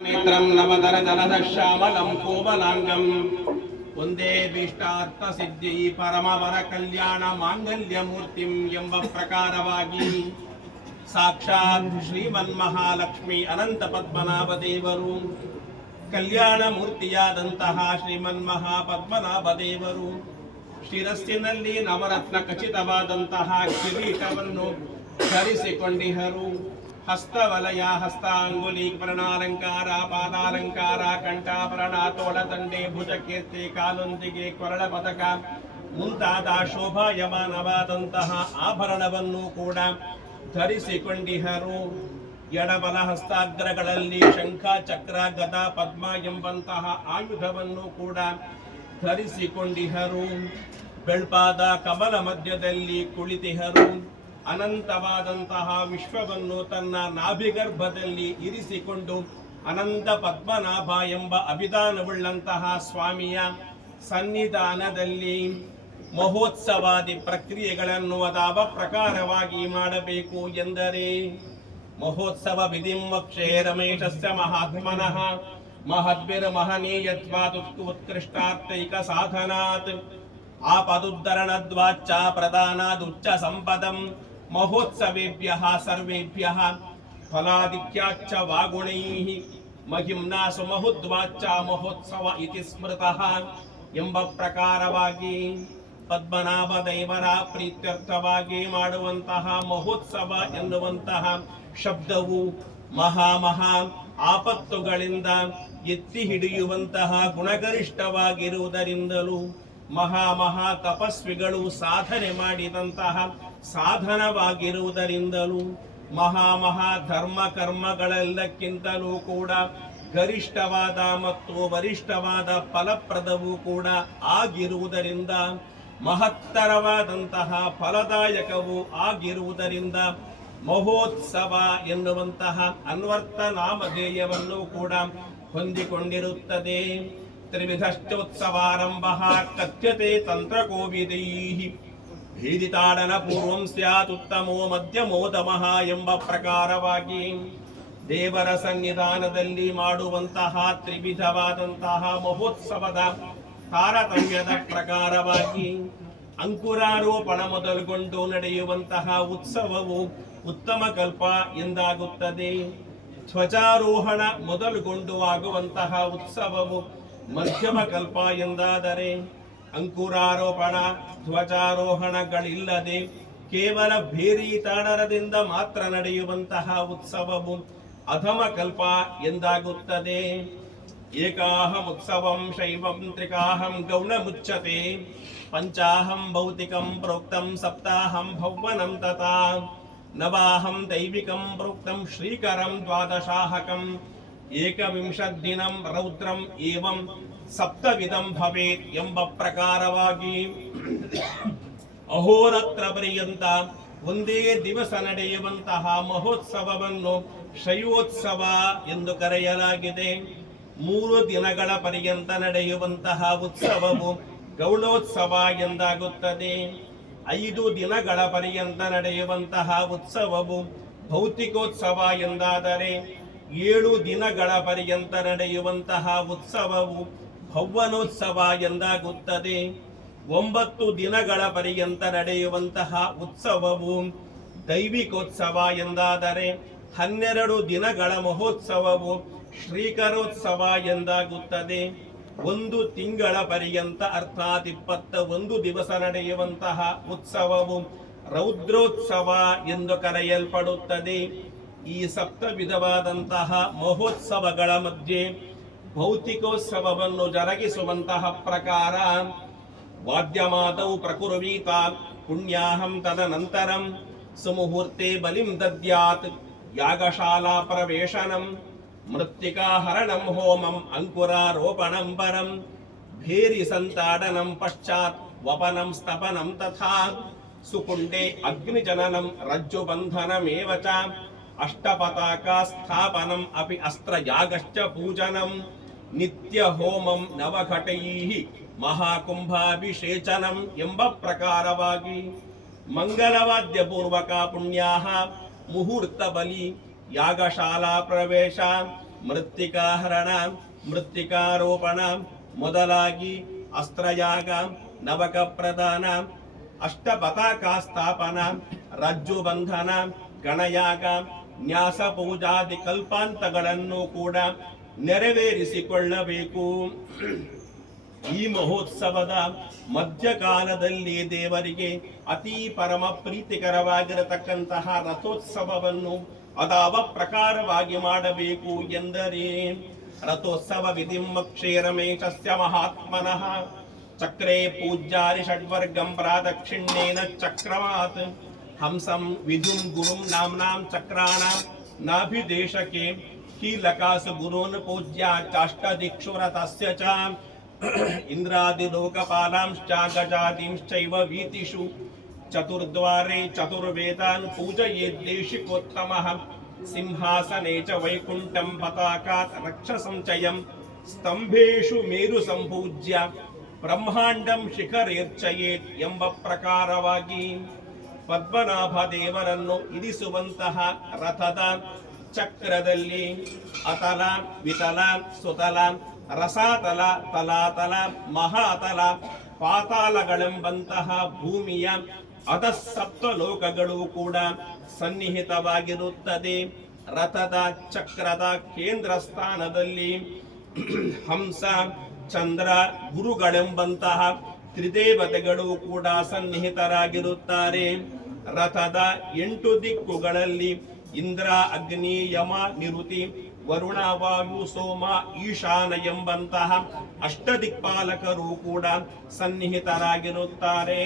नेत्रं नवदरदलदश्यामलं कोमलाङ्गं वन्दे भीष्टार्थसिद्धि परमवर कल्याण माङ्गल्यमूर्तिं ಎಂಬ ಪ್ರಕಾರವಾಗಿ ಸಾಕ್ಷಾತ್ ಶ್ರೀಮನ್ಮಹಾಲಕ್ಷ್ಮಿ ಅನಂತ ಪದ್ಮನಾಭ ದೇವರು ಕಲ್ಯಾಣ ಮೂರ್ತಿಯಾದಂತಹ ಶ್ರೀಮನ್ಮಹಾಪದ್ಮನಾಭ ದೇವರು ಶಿರಸ್ಸಿನಲ್ಲಿ ನವರತ್ನ ಖಚಿತವಾದಂತಹ ಕಿರೀಟವನ್ನು ಧರಿಸಿಕೊಂಡಿಹರು. ಹಸ್ತವಲಯ, ಹಸ್ತಾಂಗುಲಿ, ವರ್ಣಾಲಂಕಾರ, ಪಾದಾಲಂಕಾರ, ಕಂಠಾಭರಣ, ತೋಳದಂಡೆ, ಭುಜಕೀರ್ತಿ, ಕಾಲೊಂದಿಗೆ ಕೊರಳ ಪದಕ ಮುಂತಾದ ಶೋಭಾಯಮಾನವಾದಂತಹ ಆಭರಣವನ್ನು ಕೂಡ ಧರಿಸಿಕೊಂಡಿಹರು. ಎಡಬಲ ಹಸ್ತಾಗ್ರಗಳಲ್ಲಿ ಶಂಖ, ಚಕ್ರ, ಗದ, ಪದ್ಮ ಎಂಬಂತಹ ಆಯುಧವನ್ನು ಕೂಡ ಧರಿಸಿಕೊಂಡಿಹರು. ಬೆಳ್ಪಾದ ಕಮಲ ಮಧ್ಯದಲ್ಲಿ ಕುಳಿತಿಹರು. ಅನಂತವಾದಂತಹ ವಿಶ್ವವನ್ನು ತನ್ನ ನಾಭಿಗರ್ಭದಲ್ಲಿ ಇರಿಸಿಕೊಂಡು ಅನಂತ ಪದ್ಮನಾಭ ಎಂಬ ಅಭಿಧಾನವುಳ್ಳಂತಹ ಸ್ವಾಮಿಯ ಸನ್ನಿಧಾನದಲ್ಲಿ ಮಹೋತ್ಸವಾದಿ ಪ್ರಕ್ರಿಯೆಗಳನ್ನು ಅದಾವ ಪ್ರಕಾರವಾಗಿ ಮಾಡಬೇಕು ಎಂದರೆ ಮಹೋತ್ಸವ ವಿಧಿಂ ವಕ್ಷೇ ರಮೇಶಸ್ಯ ಮಹಾತ್ಮನಃ ಮಹದ್ಭಿರ್ ಮಹನೀಯತ್ವಾದ್ ಉತ್ಕೃಷ್ಟಾರ್ಥೈಕ ಸಾಧನಾತ್ ಆಪದುದ್ಧರಣದ್ವಾಚ್ಚ ಪ್ರದಾನಾದುಚ್ಚ ಸಂಪದಂ ಮಹೋತ್ಸವೇಭ್ಯಃ ಸರ್ವೇಭ್ಯಃ ಫಲಾದಿಕ್ಯಾಚ್ಚ ವಾಗುಣೈಃ ಮಹಿಮ್ನಾ ಸುಮಹುದ್ವಾಚ್ಚ ಮಹೋತ್ಸವ ಇತಿ ಸ್ಮೃತಃ ಎಂಬ ಪ್ರಕಾರವಾಗಿ ಪದ್ಮನಾಭ ದೇವರ ಪ್ರೀತ್ಯರ್ಥವಾಗಿ ಮಾಡುವಂತಹ ಮಹೋತ್ಸವ ಎನ್ನುವಂತಹ ಶಬ್ದವು ಮಹಾ ಆಪತ್ತುಗಳಿಂದ ಎತ್ತಿ ಹಿಡಿಯುವಂತಹ ಗುಣಗರಿಷ್ಠವಾಗಿರುವುದರಿಂದಲೂ ಮಹಾ ತಪಸ್ವಿಗಳು ಸಾಧನೆ ಮಾಡಿದಂತಹ ಸಾಧನವಾಗಿರುವುದರಿಂದಲೂ ಮಹಾ ಧರ್ಮ ಕರ್ಮಗಳೆಲ್ಲಕ್ಕಿಂತಲೂ ಕೂಡ ಗರಿಷ್ಠವಾದ ಮತ್ತು ವರಿಷ್ಠವಾದ ಫಲಪ್ರದವೂ ಕೂಡ ಆಗಿರುವುದರಿಂದ ಮಹತ್ತರವಾದಂತಹ ಫಲದಾಯಕವೂ ಆಗಿರುವುದರಿಂದ ಮಹೋತ್ಸವ ಎನ್ನುವಂತಹ ಅನ್ವರ್ಥ ನಾಮಧೇಯವನ್ನು ಕೂಡ ಹೊಂದಿಕೊಂಡಿರುತ್ತದೆ. ತ್ರಿವಿಧಶ್ಚೋತ್ಸವಾರಂಭಃ ಕಥ್ಯತೆ ತಂತ್ರಕೋವಿದೈಃ ಭೇದಿತಾಡನ ಪೂರ್ವಂ ಸ್ಯಾತ್ ಉತ್ತಮೋ ಮಧ್ಯಮೋದಮಃ ಎಂಬ ಪ್ರಕಾರವಾಗಿ ದೇವರ ಸನ್ನಿಧಾನದಲ್ಲಿ ಮಾಡುವಂತಹ ತ್ರಿವಿಧವಾದಂತಹ ಮಹೋತ್ಸವದ ತಾರತಮ್ಯದ ಪ್ರಕಾರವಾಗಿ ಅಂಕುರಾರೋಪಣ ಮೊದಲುಗೊಂಡು ನಡೆಯುವಂತಹ ಉತ್ಸವವು ಉತ್ತಮ ಕಲ್ಪ ಎಂದಾಗುತ್ತದೆ. ಧ್ವಜಾರೋಹಣ ಮೊದಲುಗೊಂಡು ಆಗುವಂತಹ ಉತ್ಸವವು ಮಧ್ಯಮ ಕಲ್ಪ ಎಂದಾದರೆ ಅಂಕುರಾರೋಪಣ ಧ್ವಜಾರೋಹಣಗಳಿಲ್ಲದೆ ಕೇವಲ ಭೇರಿ ತಾಡರದಿಂದ ಮಾತ್ರ ನಡೆಯುವಂತಹ ಉತ್ಸವವು ಅಧಮ ಕಲ್ಪ ಎಂದಾಗುತ್ತದೆ. ಏಕಾಹಂ ಉತ್ಸವಂ ಶೈವಂ ತ್ರಿಕಾಹಂ ಗೌಣ ಮುಚ್ಚತೆ ಪಂಚಾಹಂ ಭೌತಿಕಂ ಪ್ರೋಕ್ತಂ ಸಪ್ತಾಹಂ ಭೌವನಂ ತಥಾ ನವಾಹಂ ದೈವಿಕಂ ಪ್ರೋಕ್ತಂ ಶ್ರೀಕರಂ ದ್ವಾದಶಾಹಕಂ ಏಕವಿಂಶದ್ದಿನಂ ರೌದ್ರಂ ಏವಂ ಸಪ್ತವಿಧಂ ಭವೇತ್ ಎಂಬ ಪ್ರಕಾರವಾಗಿ ಅಹೋರಾತ್ರ ಪರ್ಯಂತ ಒಂದೇ ದಿವಸ ನಡೆಯುವಂತಹ ಮಹೋತ್ಸವವನ್ನು ಶೈವೋತ್ಸವ ಎಂದು ಕರೆಯಲಾಗಿದೆ. 3 ದಿನಗಳ ಪರ್ಯಂತ ನಡೆಯುವಂತಹ ಉತ್ಸವವು ಗೌಣೋತ್ಸವ ಎಂದಾಗುತ್ತದೆ. 5 ದಿನಗಳ ಪರ್ಯಂತ ನಡೆಯುವಂತಹ ಉತ್ಸವವು ಭೌತಿಕೋತ್ಸವ ಎಂದಾದರೆ 7 ದಿನಗಳ ಪರ್ಯಂತ ನಡೆಯುವಂತಹ ಉತ್ಸವವು ಭೌವನೋತ್ಸವ ಎಂದಾಗುತ್ತದೆ. 9 ದಿನಗಳ ಪರ್ಯಂತ ನಡೆಯುವಂತಹ ಉತ್ಸವವು ದೈವಿಕೋತ್ಸವ ಎಂದಾದರೆ 12 ದಿನಗಳ ಮಹೋತ್ಸವವು ಶ್ರೀಕರೋತ್ಸವ ಎಂದಾಗುತ್ತದೆ. 1 ತಿಂಗಳ ಪರ್ಯಂತ ಅರ್ಥಾತ್ 21 ದಿವಸ ನಡೆಯುವಂತಹ ಉತ್ಸವವು ರೌದ್ರೋತ್ಸವ ಎಂದು ಕರೆಯಲ್ಪಡುತ್ತದೆ. ಈ ಸಪ್ತ ವಿಧವಾದಂತಹ ಮಹೋತ್ಸವಗಳ ಮಧ್ಯೆ ಭೌತಿಕೋತ್ಸವವನ್ನು ಜರುಗಿಸುವಂತಹ ಪ್ರಕಾರ ವಾದ್ಯಮಾದೌ ಪ್ರಕುರ್ವೀತ ಪುಣ್ಯಾಹಂ ತದನಂತರಂ ಸುಮುಹೂರ್ತೆ ಬಲಿಂ ದದ್ಯಾತ್ ಯಾಗಶಾಲಾ ಪ್ರವೇಶನಂ ಮೃತ್ತಿಕಾಹರಣಂ ಹೋಮಂ ಅಂಕುರಾರೋಪಣಂ ಪರಂ ಭೇರಿ ಸಂತಾಡನಂ ಪಶ್ಚಾತ್ ವಪನಂ ಸ್ತಪನಂ ತಥಾ ಸುಕುಂಡೆ ಅಗ್ನಿಜನನಂ ರಜ್ಜುಬಂಧನಮೇವ ಚ ಅಷ್ಟಪತಾಕಾ ಸ್ಥಾಪನಂ ಅಪಿ ಅಸ್ತ್ರಯಾಗಶ್ಚ ಪೂಜನಂ ನಿತ್ಯ ಹೋಮಂ ನವಘಟೈಃ ಮಹಾಕುಂಭಾಭಿಷೇಚನಂ ಎಂಬ ಪ್ರಕಾರವಾಗಿ ಮಂಗಲವಾದ್ಯ ಪೂರ್ವಕ ಪುಣ್ಯಾಹ ಮುಹೂರ್ತ ಬಲಿ ಯಾಗಶಾಲಾ ಪ್ರವೇಶ ಮೃತ್ತಿಕಾಹರಣ ಮೃತ್ತಿಕಾರೋಪಣ ಮೊದಲಾಗಿ ಅಸ್ತ್ರಯಾಗ ನವಕ ಪ್ರದಾನ ಅಷ್ಟಪತಾಕಾ ಸ್ಥಾಪನ ರಜ್ಜು ಬಂಧನ ಗಣಯಾಗ ನ್ಯಾಸ ಪೂಜಾದಿ ಕಲ್ಪಾಂತಗಳನ್ನು ಕೂಡ ನೆರವೇರಿಸಿಕೊಳ್ಳಬೇಕು. ಈ ಮಹೋತ್ಸವದ ಮಧ್ಯಕಾಲದಲ್ಲಿ ದೇವರಿಗೆ ಅತಿ ಪರಮ ಪ್ರೀತಿಕರವಾಗಿರತಕ್ಕಂತಹ ರಥೋತ್ಸವವನ್ನು ಅದಾವ ಪ್ರಕಾರವಾಗಿ ಮಾಡಬೇಕು ಎಂದರೆ ರಥೋತ್ಸವ ವಿಧಿಮಕ್ಷೇರಮೇಶಸ್ಯ ಮಹಾತ್ಮನಃ ಚಕ್ರೇ ಪೂಜ್ಯಾರಿ ಷಡ್ವರ್ಗಂ ಪ್ರಾದಕ್ಷಿಣ್ಯೇನ ಚಕ್ರಮಾತ್ ಹಂಸಂ ವಿಧುಂ ಗುರುಂ ನಾಮ್ನಾಂ ಚಕ್ರಾಣಾಂ ನಾಭಿದೇಶಕೆ ಕೀಲಕಾಸು ಗುರುನ್ ಪೂಜ್ಯ ಚಾಷ್ಟದಿಕ್ಷುರತಸ್ಯ ಚ ಇಂದ್ರಾದಿಲೋಕಪಾಲಾಂಶ್ಚ ಗಜಾದೀಂಶ್ಚೈವ ವೀತಿಷು ಚತುರ್ದ್ವಾರೆ ಚತುರ್ವೇದಾನ್ ಪೂಜಯೇದ್ದೇಶಿಕೋತ್ತಮಃ ಸಿಂಹಾಸನೆ ಚ ವೈಕುಂಠಂ ಪತಾಕಾತ್ ರಕ್ಷಸಂಚಯಂ ಸ್ತಂಭೇಷು ಮೇರು ಸಂಪೂಜ್ಯ ಬ್ರಹ್ಮಾಂಡಂ ಶಿಖರೇರ್ಚಯೇತ್ ಎಂಬ ಪ್ರಕಾರವಾಗಿ ಪದ್ಮನಾಭ ದೇವರನ್ನು ಇರಿಸುವಂತಹ ರಥದ ಚಕ್ರದಲ್ಲಿ ಅತಲ ವಿತಲ ಸುತಲ ರಸಾತಲ ತಲಾತಲ ಮಹಾತಲ ಪಾತಾಳಗಳೆಂಬಂತಹ ಭೂಮಿಯ ಅಧಸಪ್ತ ಲೋಕಗಳು ಕೂಡ ಸನ್ನಿಹಿತವಾಗಿರುತ್ತದೆ. ರಥದ ಚಕ್ರದ ಕೇಂದ್ರ ಸ್ಥಾನದಲ್ಲಿ ಹಂಸ ಚಂದ್ರ ಗುರುಗಳೆಂಬಂತಹ ತ್ರಿದೇವತೆಗಳು ಕೂಡ ಸನ್ನಿಹಿತರಾಗಿರುತ್ತಾರೆ. ರಥದ 8 ದಿಕ್ಕುಗಳಲ್ಲಿ ಇಂದ್ರ ಅಗ್ನಿ ಯಮ ನಿರುತಿ ವರುಣ ವಾಯು ಸೋಮ ಈಶಾನ ಎಂಬಂತಹ ಅಷ್ಟದಿಕ್ಪಾಲಕರು ಕೂಡ ಸನ್ನಿಹಿತರಾಗಿರುತ್ತಾರೆ.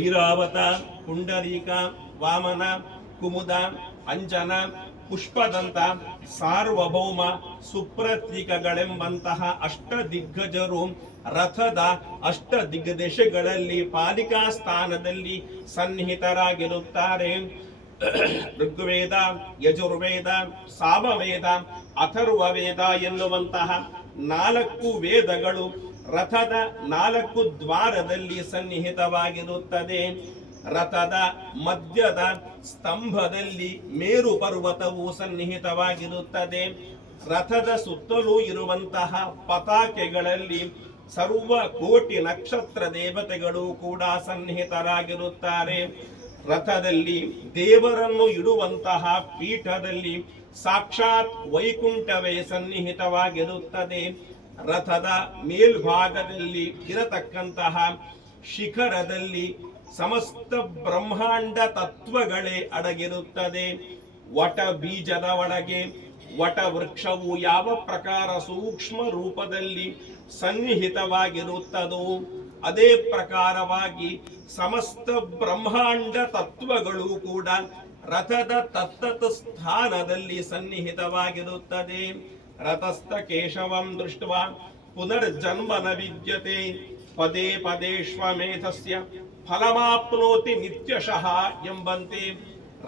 ಐರಾವತ ಪುಂಡರೀಕ ವಾಮನ ಕುಮುದ ಅಂಜನ ಪುಷ್ಪದಂತ ಸಾರ್ವಭೌಮ ಸುಪ್ರತೀಕಗಳೆಂಬಂತಹ ಅಷ್ಟದಿಗ್ಗಜರು ರಥದ ಅಷ್ಟದಿಗ್ಗದೇಶಗಳಲ್ಲಿ ಪಾಲಿಕಾ ಸ್ಥಾನದಲ್ಲಿ ಸನ್ನಿಹಿತರಾಗಿರುತ್ತಾರೆ. ಋಗ್ವೇದ ಯಜುರ್ವೇದ ಸಾಮವೇದ ಅಥರ್ವ ವೇದ ಎನ್ನುವಂತಹ 4 ವೇದಗಳು ರಥದ 4 ದ್ವಾರದಲ್ಲಿ ಸನ್ನಿಹಿತವಾಗಿರುತ್ತದೆ. ರಥದ ಮಧ್ಯದ ಸ್ತಂಭದಲ್ಲಿ ಮೇರು ಪರ್ವತವು ಸನ್ನಿಹಿತವಾಗಿರುತ್ತದೆ. ರಥದ ಸುತ್ತಲೂ ಇರುವಂತಹ ಪತಾಕೆಗಳಲ್ಲಿ ಸರ್ವ ಕೋಟಿ ನಕ್ಷತ್ರ ದೇವತೆಗಳು ಕೂಡ ಸನ್ನಿಹಿತರಾಗಿರುತ್ತಾರೆ. ರಥದಲ್ಲಿ ದೇವರನ್ನು ಇಡುವಂತಹ ಪೀಠದಲ್ಲಿ ಸಾಕ್ಷಾತ್ ವೈಕುಂಠವೇ ಸನ್ನಿಹಿತವಾಗಿರುತ್ತದೆ. ರಥದ ಮೇಲ್ಭಾಗದಲ್ಲಿ ಇರತಕ್ಕಂತಹ ಶಿಖರದಲ್ಲಿ ಸಮಸ್ತ ಬ್ರಹ್ಮಾಂಡ ತತ್ವಗಳೇ ಅಡಗಿರುತ್ತದೆ. ವಟ ಬೀಜದ ಒಳಗೆ ವಟ ವೃಕ್ಷವು ಯಾವ ಪ್ರಕಾರ ಸೂಕ್ಷ್ಮ ರೂಪದಲ್ಲಿ ಸನ್ನಿಹಿತವಾಗಿರುತ್ತದೋ ಅದೇ ಪ್ರಕಾರವಾಗಿ ಸಮಸ್ತ ಬ್ರಹ್ಮಾಂಡ ತತ್ವಗಳು ಕೂಡ ರಥದ ತತ್ತತ ಸ್ಥಾನದಲ್ಲಿ ಸನ್ನಿಹಿತವಾಗಿರುತ್ತದೆ. ರಥಸ್ಥ ಕೇಶವಂ ದೃಷ್ಟ್ವಾ ಪುನರ್ಜನ್ಮ ನ ವಿದ್ಯತೆ ಪದೇ ಪದೇಶ್ವಮೇಧಸ್ಯ ಫಲಮಾಪ್ನೋತಿ ನಿತ್ಯಶಃ ಎಂಬಂತೆ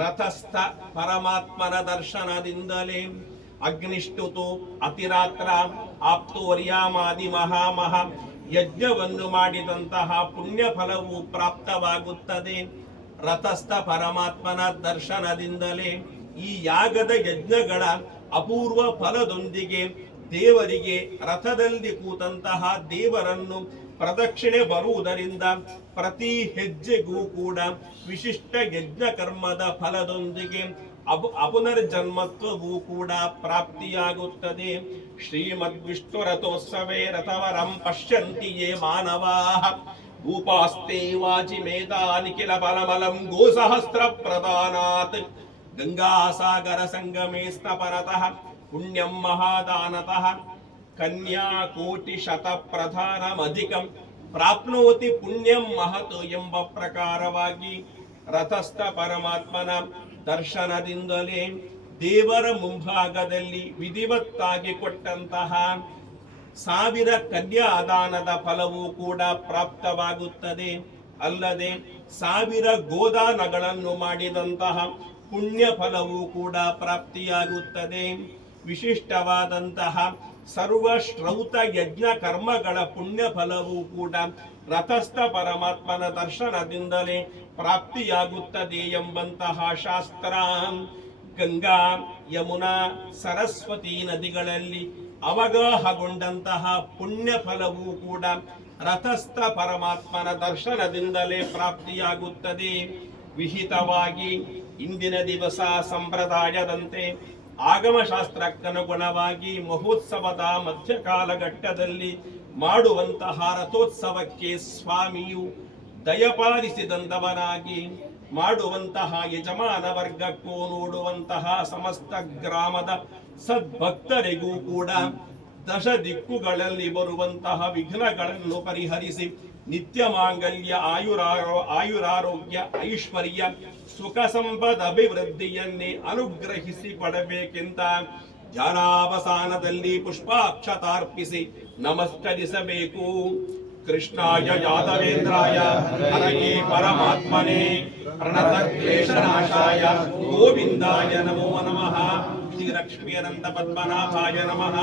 ರಥಸ್ಥ ಪರಮಾತ್ಮನ ದರ್ಶನದಿಂದಲೇ ಅಗ್ನಿಷ್ಟುತು ಅತಿರಾತ್ರ ಆಪ್ತೋರ್ಯಾಮಾದಿ ಮಹಾಮಹ ಯಜ್ಞವನ್ನು ಮಾಡಿದಂತಹ ಪುಣ್ಯ ಫಲವು ಪ್ರಾಪ್ತವಾಗುತ್ತದೆ. ರಥಸ್ಥ ಪರಮಾತ್ಮನ ದರ್ಶನದಿಂದಲೇ ಈ ಯಾಗದ ಯಜ್ಞಗಳ ಅಪೂರ್ವ ಫಲದೊಂದಿಗೆ ದೇವರಿಗೆ ರಥದಲ್ಲಿ ಕೂತಂತಹ ದೇವರನ್ನು ಪ್ರದಕ್ಷಿಣೆ ಬರುವುದರಿಂದ ಪ್ರತಿ ಹೆಜ್ಜೆಗೂ ಕೂಡ ವಿಶಿಷ್ಟ ಯಜ್ಞ ಕರ್ಮದ ಫಲದೊಂದಿಗೆ ಅಪುನರ್ಜನ್ಮತ್ವವೂ ಕೂಡ ಪ್ರಾಪ್ತಿಯಾಗುತ್ತದೆ. ಶ್ರೀಮದ್ ವಿಷ್ಣು ರಥೋತ್ಸವೇ ರಥವರಂ ಪಶ್ಯಂತಿ ಯೇ ಮಾನವಾಃ ಭೂಪಾಸ್ತೆ ವಾಚಿ ಮೇಧಾ ನಿಖಿಲ ಫಲಮಲಂ ಗೋಸಹಸ್ರ ಪ್ರದಾನಾತ್ ಗಂಗಾಸಾಗರ ಸಂಗಮೇ ಸ್ತಪನತಃ ಪುಣ್ಯಂ ಮಹಾದಾನತಃ ಕನ್ಯಾ ಕೋಟಿ ಶತ ಪ್ರಧಾನಮಧಿಕಂ ಪ್ರಾಪ್ನೋತಿ ಪುಣ್ಯಂ ಮಹತ್ ಎಂಬ ಪ್ರಕಾರವಾಗಿ ರಥಸ್ಥ ಪರಮಾತ್ಮನ ದರ್ಶನದಿಂದಲೇ ದೇವರ ಮುಂಭಾಗದಲ್ಲಿ ವಿಧಿವತ್ತಾಗಿ ಕೊಟ್ಟಂತಹ 1000 ಕನ್ಯಾದಾನದ ಫಲವೂ ಕೂಡ ಪ್ರಾಪ್ತವಾಗುತ್ತದೆ. ಅಲ್ಲದೆ 1000 ಗೋದಾನಗಳನ್ನು ಮಾಡಿದಂತಹ ಪುಣ್ಯ ಫಲವೂ ಕೂಡ ಪ್ರಾಪ್ತಿಯಾಗುತ್ತದೆ. ವಿಶಿಷ್ಟವಾದಂತಹ ಸರ್ವ ಶ್ರೌತ ಯಜ್ಞ ಕರ್ಮಗಳ ಪುಣ್ಯ ಫಲವೂ ಕೂಡ ರಥಸ್ಥ ಪರಮಾತ್ಮನ ದರ್ಶನದಿಂದಲೇ ಪ್ರಾಪ್ತಿಯಾಗುತ್ತದೆ ಎಂಬಂತಹ ಶಾಸ್ತ್ರ ಗಂಗಾ ಯಮುನಾ ಸರಸ್ವತಿ ನದಿಗಳಲ್ಲಿ ಅವಗಾಹಗೊಂಡಂತಹ ಪುಣ್ಯ ಫಲವೂ ಕೂಡ ರಥಸ್ಥ ಪರಮಾತ್ಮನ ದರ್ಶನದಿಂದಲೇ ಪ್ರಾಪ್ತಿಯಾಗುತ್ತದೆ. ವಿಹಿತವಾಗಿ ಇಂದಿನ ದಿವಸ ಸಂಪ್ರದಾಯದಂತೆ ಆಗಮಶಾಸ್ತ್ರಕ್ಕನುಗುಣವಾಗಿ ಮಹೋತ್ಸವದ ಮಧ್ಯಕಾಲಘಟ್ಟದಲ್ಲಿ ಮಾಡುವಂತಹ ರಥೋತ್ಸವಕ್ಕೆ ಸ್ವಾಮಿಯು ದಯಪಾಲಿಸಿದಂತವನಾಗಿ ಮಾಡುವಂತಹ ಯಜಮಾನ ವರ್ಗಕ್ಕೂ ನೋಡುವಂತಹ ಸಮಸ್ತ ಗ್ರಾಮದ ಸದ್ಭಕ್ತರಿಗೂ ಕೂಡ ದಶ ದಿಕ್ಕುಗಳಲ್ಲಿ ಬರುವಂತಹ ವಿಘ್ನಗಳನ್ನು ಪರಿಹರಿಸಿ ನಿತ್ಯ ಮಾಂಗಲ್ಯ ಆಯುರಾರೋಗ್ಯ ಐಶ್ವರ್ಯ ಸುಖ ಸಂಪದ ಅಭಿವೃದ್ಧಿಯನ್ನೇ ಅನುಗ್ರಹಿಸಿ ಪಡಬೇಕೆಂತ ಧ್ಯಾನಾವಸಾನದಲ್ಲಿ ಪುಷ್ಪಾಕ್ಷತಾರ್ಪಿಸಿ ನಮಸ್ಕರಿಸಬೇಕು. ಕೃಷ್ಣಾಯ ಯಾದವೇಂದ್ರಾಯ ಹರಯೇ ಪರಮಾತ್ಮನೇ ಪ್ರಣತ ಕ್ಲೇಶನಾಶಾಯ ಗೋವಿಂದಾಯ ನಮೋ ನಮಃ. ಶ್ರೀ ಲಕ್ಷ್ಮೀ ಅನಂತ ಪದ್ಮನಾಭಾಯ ನಮಃ.